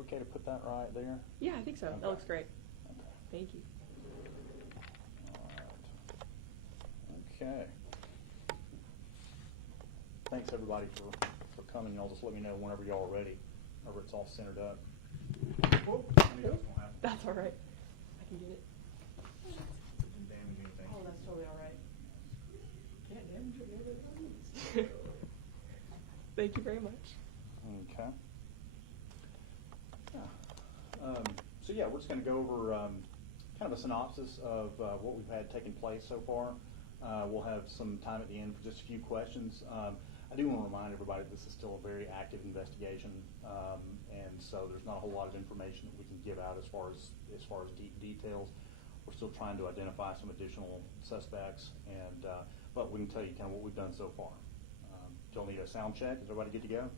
okay to put that right there? Yeah, I think so. Okay. That looks great. Okay. Thank you. All right. Okay. Thanks everybody for coming. Y'all just let me know whenever y'all are ready, whenever it's all centered up. Whoop. I knew that was gonna happen. That's all right. I can get it. Didn't damage anything. Oh, that's totally all right. Can't damage it. Thank you very much. Okay. Yeah. So yeah, we're just going to go over kind of a synopsis of what we've had taking place so far. We'll have some time at the end for just a few questions. I do want to remind everybody this is still a very active investigation, and so there's not a whole lot of information that we can give out as far as deep details. We're still trying to identify some additional suspects, and but we can tell you kind of what we've done so far. Do y'all need a sound check? Is everybody good to go?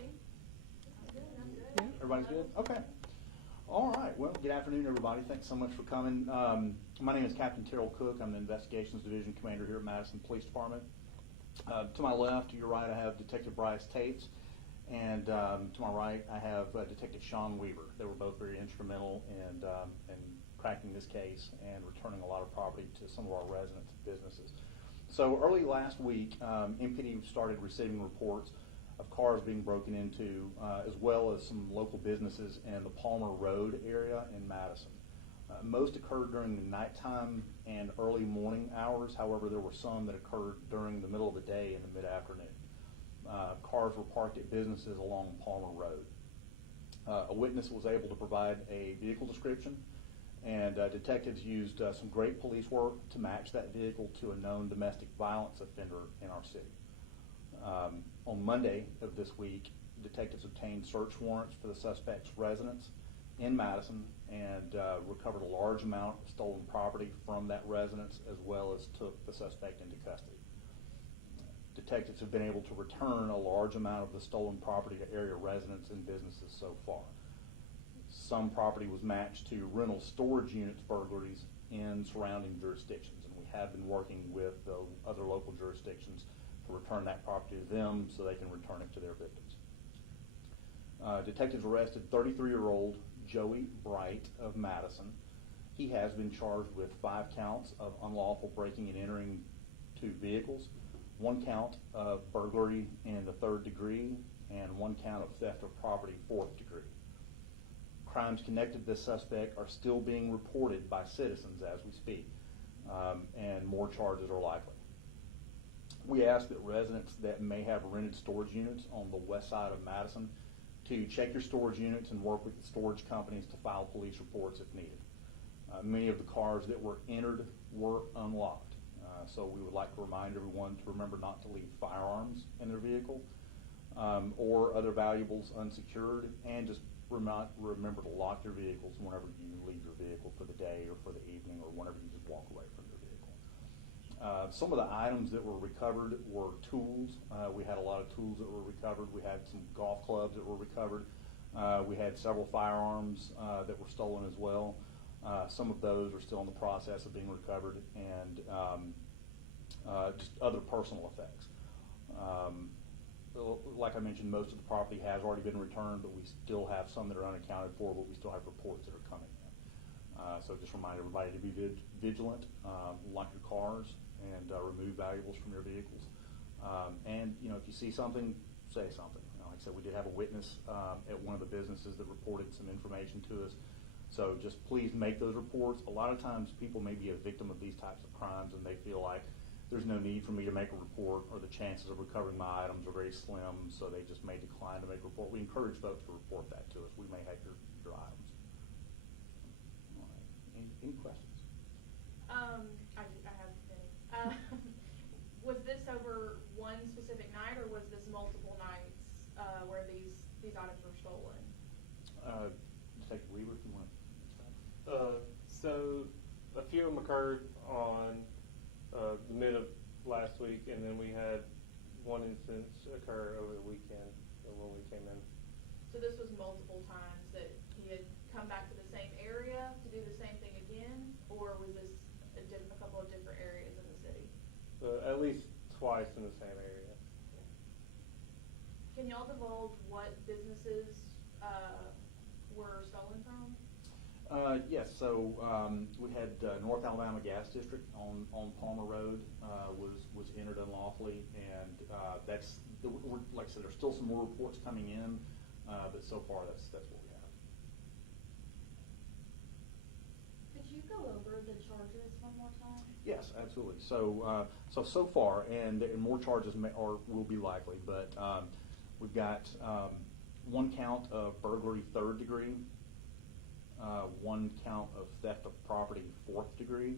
Yeah. Everybody's good? Okay. All right. Well, good afternoon, everybody. Thanks so much for coming. My name is Captain Terrell Cook. I'm the Investigations Division Commander here at Madison Police Department. To my left, to your right, I have Detective Bryce Tates, and to my right, I have Detective Sean Weaver. They were both very instrumental in cracking this case and returning a lot of property to some of our residents and businesses. So early last week, MPD started receiving reports of cars being broken into, as well as some local businesses in the Palmer Road area in Madison. Most occurred during the nighttime and early morning hours. However, there were some that occurred during the middle of the day and the mid-afternoon. Cars were parked at businesses along Palmer Road. A witness was able to provide a vehicle description, and detectives used some great police work to match that vehicle to a known domestic violence offender in our city. On Monday of this week, detectives obtained search warrants for the suspect's residence in Madison and recovered a large amount of stolen property from that residence, as well as took the suspect into custody. Detectives have been able to return a large amount of the stolen property to area residents and businesses so far. Some property was matched to rental storage units burglaries in surrounding jurisdictions, and we have been working with the other local jurisdictions to return that property to them so they can return it to their victims. Detectives arrested 33-year-old Joey Bright of Madison. He has been charged with 5 counts of unlawful breaking and entering 2 vehicles, 1 count of burglary in the 3rd degree, and 1 count of theft of property 4th degree. Crimes connected to this suspect are still being reported by citizens as we speak, and more charges are likely. We ask that residents that may have rented storage units on the west side of Madison to check your storage units and work with the storage companies to file police reports if needed. Many of the cars that were entered were unlocked, so we would like to remind everyone to remember not to leave firearms in their vehicle or other valuables unsecured, and just remember to lock your vehicles whenever you leave your vehicle for the day or for the evening or whenever you just walk away from your vehicle. Some of the items that were recovered were tools. We had a lot of tools that were recovered. We had some golf clubs that were recovered. We had several firearms that were stolen as well. Some of those are still in the process of being recovered, and just other personal effects. Like I mentioned, most of the property has already been returned, but we still have some that are unaccounted for, but we still have reports that are coming in. So just remind everybody to be vigilant, lock your cars, and remove valuables from your vehicles. And if you see something, say something. Like I said, we did have a witness at one of the businesses that reported some information to us. So just please make those reports. A lot of times people may be a victim of these types of crimes and they feel like there's no need for me to make a report, or the chances of recovering my items are very slim, so they just may decline to make a report. We encourage folks to report that to us. We may have your items. All right. Any questions? I have many. Was this over one specific night, or was this multiple nights where these items were stolen? Detective Weaver, if you want. So a few of them occurred on the mid of last week, and then we had one instance occur over the weekend when we came in. So this was multiple times that he had come back to the same area to do the same thing again, or was this a couple of different areas in the city? At least twice in the same area. Can y'all divulge what businesses were stolen from? Yes, so we had North Alabama Gas District on Palmer Road was entered unlawfully, and like I said, there's still some more reports coming in, but so far that's what we have. Could you go over the charges one more time? Yes, absolutely. So far, and more charges will be likely, but we've got one count of burglary 3rd degree, one count of theft of property 4th degree,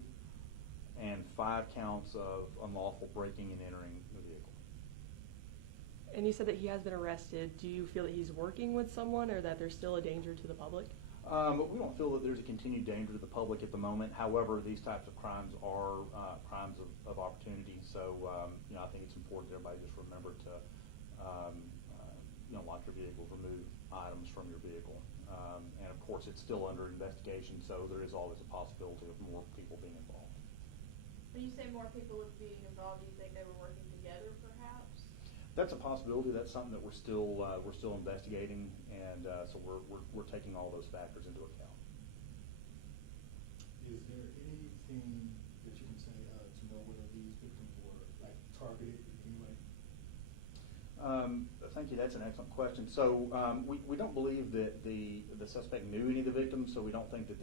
and 5 counts of unlawful breaking and entering the vehicle. And you said that he has been arrested. Do you feel that he's working with someone or that there's still a danger to the public? But we don't feel that there's a continued danger to the public at the moment. However, these types of crimes are crimes of opportunity. So, I think it's important that everybody just remember to, lock your vehicle, remove items from your vehicle. And of course, it's still under investigation, so there is always a possibility of more people being involved. When you say more people being involved, do you think they were working together, perhaps? That's a possibility. That's something that we're still investigating, and so we're taking all those factors into account. Is there anything that you can say to know whether these victims were like targeted in any way? Thank you. That's an excellent question. So we don't believe that the suspect knew any of the victims, so we don't think that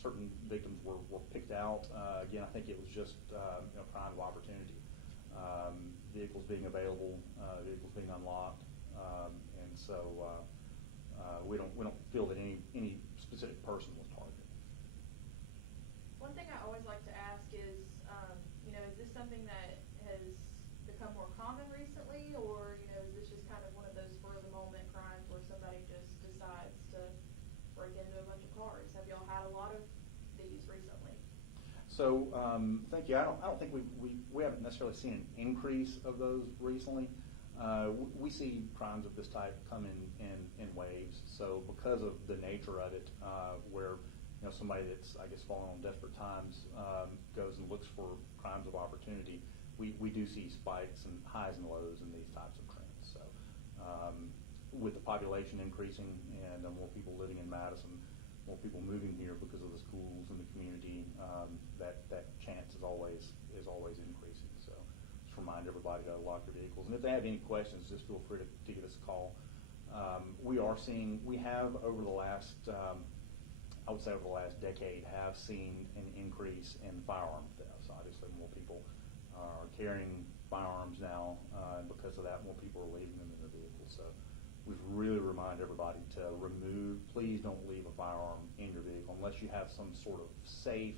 certain victims were picked out. Again, I think it was just crime of opportunity. Vehicles being available, vehicles being unlocked, and so we don't feel that any specific person was targeted. One thing I always like to ask is, is this something that has become more common recently, or is this just kind of one of those spur of the moment crimes where somebody just decides to break into a bunch of cars? Have y'all had a lot of these recently? So thank you. I don't think we haven't necessarily seen an increase of those recently. We see crimes of this type come in waves. So because of the nature of it, where somebody that's fallen on desperate times goes and looks for crimes of opportunity, we do see spikes and highs and lows in these types of trends. So with the population increasing and more people living in Madison, more people moving here because of the schools and the community, that chance is always increasing. So just remind everybody to lock their vehicles. And if they have any questions, just feel free to give us a call. We have over the last, I would say over the last decade, have seen an increase in firearm thefts. Obviously, more people are carrying firearms now, and because of that, more people are leaving them in their vehicles. So we really remind everybody to please don't leave a firearm in your vehicle unless you have some sort of safe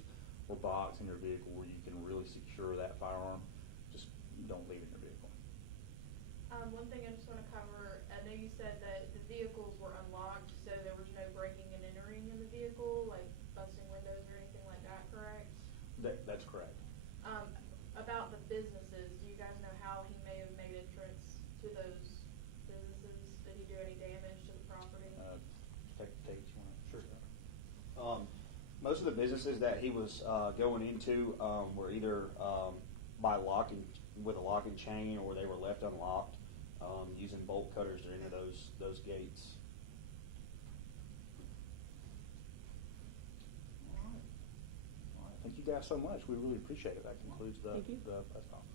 or box in your vehicle where you can really secure that firearm. Just don't leave it in your vehicle. One thing I just want to cover, I know you said that the vehicles were unlocked, so there was no breaking and entering in the vehicle, like busting windows or anything like that, correct? That's correct. About the businesses, do you guys know how he may have made entrance to those businesses? Did he do any damage to the property? Take it, you want to? Sure. Most of the businesses that he was going into were either with a lock and chain, or they were left unlocked using bolt cutters to enter those gates. All right. Thank you guys so much. We really appreciate it. That concludes the press conference.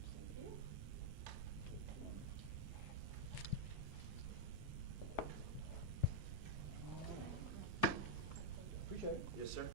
Appreciate it. Yes, sir.